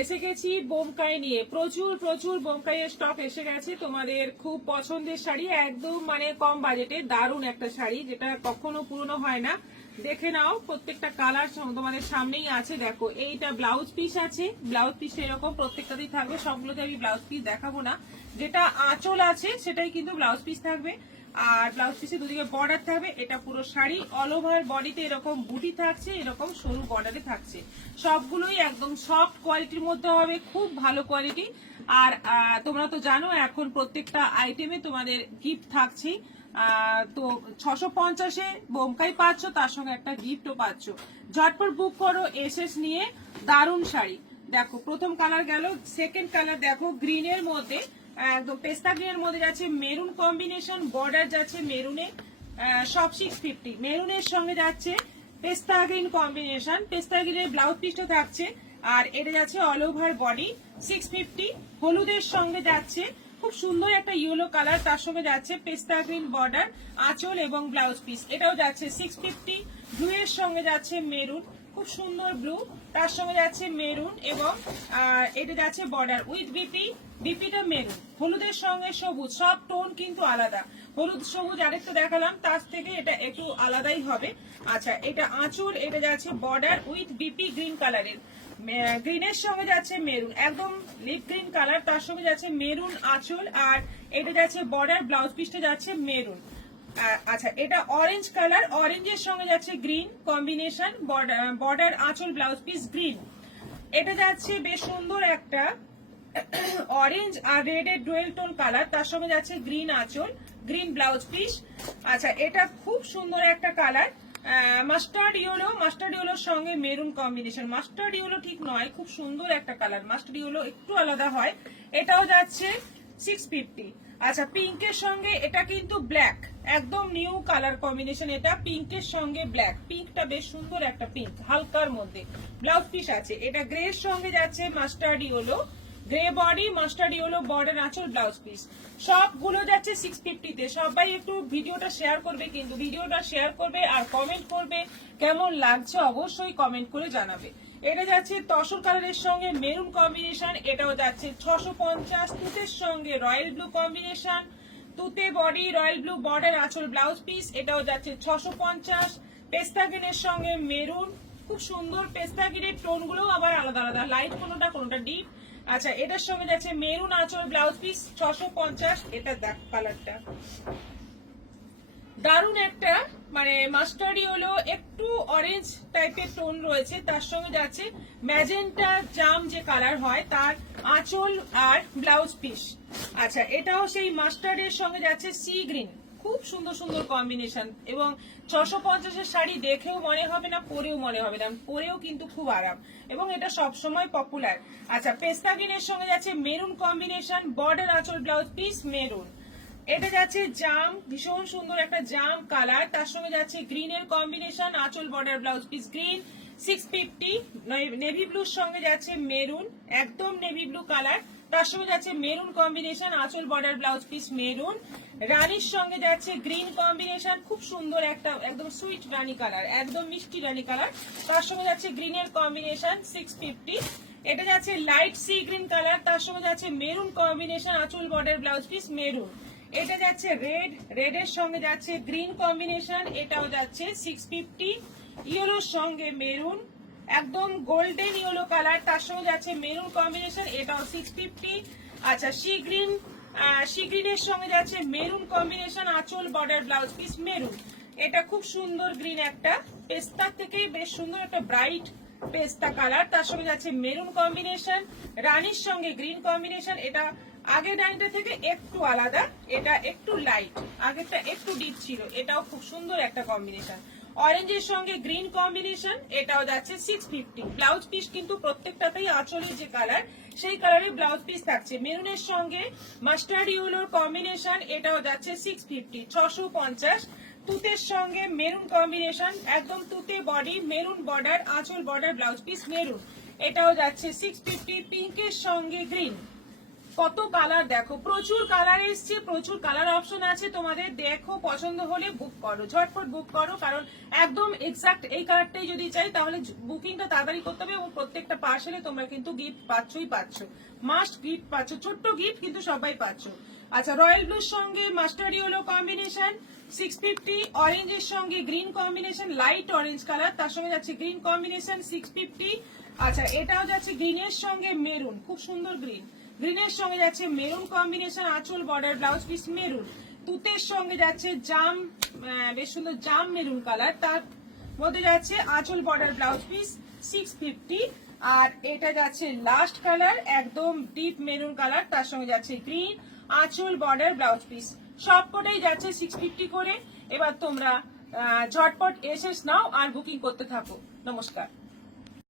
এসে গেছি বোমকাই নিয়ে। প্রচুর প্রচুর বোমকাইয়ের স্টক এসে গেছে। তোমাদের খুব পছন্দের শাড়ি, একদম মানে কম বাজেটে দারুণ একটা শাড়ি, যেটা কখনো পুরনো হয় না। দেখে নাও, প্রত্যেকটা কালার তোমাদের সামনেই আছে। দেখো, এইটা ব্লাউজ পিস আছে, ব্লাউজ পিস এরকম প্রত্যেকটাতেই থাকবে। সবগুলোতে আমি ব্লাউজ পিস দেখাবো না, যেটা আঁচল আছে সেটাই কিন্তু ব্লাউজ পিস থাকবে। আর ব্লাউজ পিসে দুদিকে বর্ডার থাকবে। এটা পুরো শাড়ি অল ওভার বডিতে এরকম বুটি থাকছে, এরকম সরু বর্ডারে থাকছে। সবগুলোই একদম সফট কোয়ালিটির মধ্যে হবে, খুব ভালো কোয়ালিটি। আর তোমরা তো জানো এখন প্রত্যেকটা আইটেমে তোমাদের গিফট থাকছে। তো 650-এ বোমকাই পাচ্ছ, তার সঙ্গে একটা গিফটও পাচ্ছ। ঝটপট বুক করো এসএস নিয়ে। দারুণ শাড়ি। দেখো, প্রথম কালার গেল, সেকেন্ড কালার দেখো গ্রিনের মধ্যে, একদম পেস্তা গ্রিনের মধ্যে যাচ্ছে মেরুন কম্বিনেশন, বর্ডার যাচ্ছে মেরুনে। সব 650। মেরুনের সঙ্গে যাচ্ছে পেস্তা গ্রিন কম্বিনেশন, পেস্তা গ্রিনের ব্লাউজ পিসটা থাকছে। আর এটা যাচ্ছে অল ওভার বডি 650। হলুদের সঙ্গে যাচ্ছে খুব সুন্দর একটা ইয়েলো কালার, তার সঙ্গে যাচ্ছে পেস্তা গ্রিন বর্ডার, আঁচল এবং ব্লাউজ পিস, এটাও যাচ্ছে 650। ব্লু এর সঙ্গে যাচ্ছে মেরুন, খুব সুন্দর ব্লু, তার সঙ্গে যাচ্ছে মেরুন এবং এটা যাচ্ছে বর্ডার উইথ বিপি, বিপিটা মেরুন। হলুদের সঙ্গে সবুজ, সব টোন কিন্তু আলাদা। হলুদ সবুজ আরেকটু দেখালাম, তার থেকে এটা একটু আলাদাই হবে। আচ্ছা, এটা আঁচল, এটা যাচ্ছে বর্ডার উইথ বিপি গ্রিন কালারের, গ্রিনের সঙ্গে যাচ্ছে মেরুন, একদম লিপ গ্রিন কালার, তার সঙ্গে যাচ্ছে মেরুন আঁচল। আর এটা যাচ্ছে বর্ডার, ব্লাউজ পিসটা যাচ্ছে মেরুন। আচ্ছা, এটা অরেঞ্জ কালার, অরেঞ্জের সঙ্গে যাচ্ছে গ্রিন কম্বিনেশন, বর্ডার আঁচল ব্লাউজ পিস গ্রিন। এটা যাচ্ছে বেশ সুন্দর একটা অরেঞ্জ আর রেড এর ডুয়েল টোন কালার, তার সঙ্গে যাচ্ছে গ্রিন আঁচল, গ্রিন ব্লাউজ পিস। আচ্ছা, এটা খুব সুন্দর একটা কালার, মাস্টার্ড ইয়েলো, মাস্টার্ড ইয়েলোর সঙ্গে মেরুন কম্বিনেশন। মাস্টার্ড ইয়েলো ঠিক নয়, খুব সুন্দর একটা কালার, মাস্টার্ড ইয়েলো একটু আলাদা হয়। এটাও যাচ্ছে 650। আচ্ছা, পিঙ্কের সঙ্গে এটা কিন্তু ব্ল্যাক, একদম নিউ কালার কম্বিনেশন। এটা পিঙ্কের সঙ্গে ব্ল্যাক, পিঙ্কটা বেশ সুন্দর একটা পিঙ্ক হালকার মধ্যে। ব্লাউজ পিস আছে। এটা গ্রে এর সঙ্গে যাচ্ছে mustard yellow, grey body, mustard yellow border, আঁচল, ব্লাউজ পিস। সবগুলো যাচ্ছে 650-তে। সবাই একটু ভিডিওটা শেয়ার করবে, কিন্তু ভিডিওটা শেয়ার করবে আর কমেন্ট করবে কেমন লাগছে, অবশ্যই কমেন্ট করে জানাবে। এটা যাচ্ছে তসর কালারের সঙ্গে মেরুন কম্বিনেশন, এটাও যাচ্ছে 650। তুতের সঙ্গে রয়্যাল ব্লু কম্বিনেশন, তুতে বডি, রয়্যাল ব্লু বর্ডার, আঁচল, ব্লাউজ পিস, এটাও যাচ্ছে 650। পেস্তা গ্রিনের সঙ্গে মেরুন, খুব সুন্দর। পেস্তা গ্রিনের টোন গুলো আবার আলাদা আলাদা, লাইট কোনোটা কোনোটা ডিপ। আচ্ছা, এটার সঙ্গে যাচ্ছে মেরুন আঁচল, ব্লাউজ পিস 650। এটা দেখ কালারটা দারুণ একটা, মানে মাস্টার্ড ইয়েলো একটু অরেঞ্জ টাইপের টোন রয়েছে, তার সঙ্গে যাচ্ছে ম্যাজেন্টা জাম যে কালার হয়, তার আঁচল আর ব্লাউজ পিস। আচ্ছা, এটাও সেই মাস্টার্ডের সঙ্গে যাচ্ছে সি গ্রিন, খুব সুন্দর সুন্দর কম্বিনেশন। এবং 650-এর শাড়ি দেখেও মনে হবে না, পরেও মনে হবে না, পরেও কিন্তু খুব আরাম, এবং এটা সবসময় পপুলার। আচ্ছা, পেস্তা গ্রিনের সঙ্গে যাচ্ছে মেরুন কম্বিনেশন, বর্ডার, আঁচল, ব্লাউজ পিস মেরুন। এটা যাচ্ছে জাম, ভীষণ সুন্দর একটা জাম কালার, তার সঙ্গে যাচ্ছে গ্রিনের কম্বিনেশন, আঁচল, বর্ডার, ব্লাউজ পিস গ্রিন 650। নেভি ব্লুর সঙ্গে যাচ্ছে মেরুন, একদম নেভি ব্লু কালার, তার সঙ্গে যাচ্ছে মেরুন কম্বিনেশন, আঁচল, বর্ডার, ব্লাউজ পিস মেরুন। রানীর সঙ্গে যাচ্ছে গ্রিন কম্বিনেশন, খুব সুন্দর একটা একদম সুইট রানী কালার, একদম মিষ্টি রানী কালার, তার সঙ্গে যাচ্ছে গ্রিনের কম্বিনেশন 650। এটা যাচ্ছে লাইট সি গ্রিন কালার, তার সঙ্গে যাচ্ছে মেরুন কম্বিনেশন, আঁচল, বর্ডার, ব্লাউজ পিস মেরুন। এটা যাচ্ছে রেড, রেড এর সঙ্গে যাচ্ছে গ্রিন কম্বিনেশন, এটাও যাচ্ছে 650। ইয়েলোর সঙ্গে মেরুন, একদম গোল্ডেন ইয়েলো কালার, তার সঙ্গে যাচ্ছে মেরুন কম্বিনেশন, এটাও 650। আচ্ছা, সি গ্রিন, সি গ্রিনের সঙ্গে যাচ্ছে মেরুন কম্বিনেশন, আঁচল, বর্ডার, ব্লাউজ পিস মেরুন। এটা খুব সুন্দর গ্রিন, একটা পেস্তা থেকে বেশ সুন্দর একটা ব্রাইট পেস্তা কালার, তার সঙ্গে যাচ্ছে মেরুন কম্বিনেশন, রানীর সঙ্গে গ্রিন কম্বিনেশন। এটা আগের রানীটা থেকে একটু আলাদা, এটা একটু লাইট, আগেরটা একটু ডিপ ছিল। এটাও খুব সুন্দর একটা কম্বিনেশন, অরেঞ্জের সঙ্গে গ্রিন কম্বিনেশন, এটাও যাচ্ছে 650। ব্লাউজ পিস কিন্তু প্রত্যেকটাতেই আঁচলের যে কালার সেই কালারে ব্লাউজ পিস থাকছে। মেরুনের সঙ্গে মাস্টার্ড ইয়েলোর কম্বিনেশন, এটাও যাচ্ছে 650, 650। তুতের সঙ্গে মেরুন কম্বিনেশন, একদম তুতে বডি, মেরুন বর্ডার, আঁচল, বর্ডার, ব্লাউজ পিস মেরুন, এটাও যাচ্ছে 650। পিঙ্কের সঙ্গে গ্রিন, কত কালার দেখো, প্রচুর কালার এসছে, প্রচুর কালার অপশন আছে তোমাদের। দেখো পছন্দ হলে বুক করো, ঝটপট বুক করো, কারণ একদম এক্সাক্ট এই কালারটাই যদি চাই তাহলে বুকিংটা তাড়াতাড়ি করতে হবে। এবং প্রত্যেকটা পার্সেলে তোমরা কিন্তু গিফট পাচ্ছই পাচ্ছ, মাস্ট গিফট পাচ্ছ, ছোট্ট গিফট কিন্তু সবাই পাচ্ছ। আচ্ছা, রয়্যাল ব্লুর সঙ্গে মাস্টার্ড ইয়েলো কম্বিনেশন 650, অরেঞ্জের সঙ্গে green combination, light orange colour, তার সঙ্গে যাচ্ছে গ্রিন কম্বিনেশন 650। আচ্ছা, এটাও যাচ্ছে গ্রিনের সঙ্গে মেরুন, খুব সুন্দর গ্রিন, গ্রিনের সঙ্গে যাচ্ছে মেরুন কম্বিনেশন, আঁচল বর্ডার ব্লাউজ পিস মেরুন। তুতের সঙ্গে যাচ্ছে জাম, বেশ সুন্দর জাম মেরুন কালার, তার মধ্যে যাচ্ছে আঁচল বর্ডার ব্লাউজ পিস 650। আর এটা যাচ্ছে লাস্ট কালার, একদম ডিপ মেরুন কালার, তার সঙ্গে যাচ্ছে গ্রিন আঁচল বর্ডার ব্লাউজ পিস, সবকটাই যাচ্ছে 650 করে। এবার তোমরা ঝটপট এসে নাও আর বুকিং করতে থাকো। নমস্কার।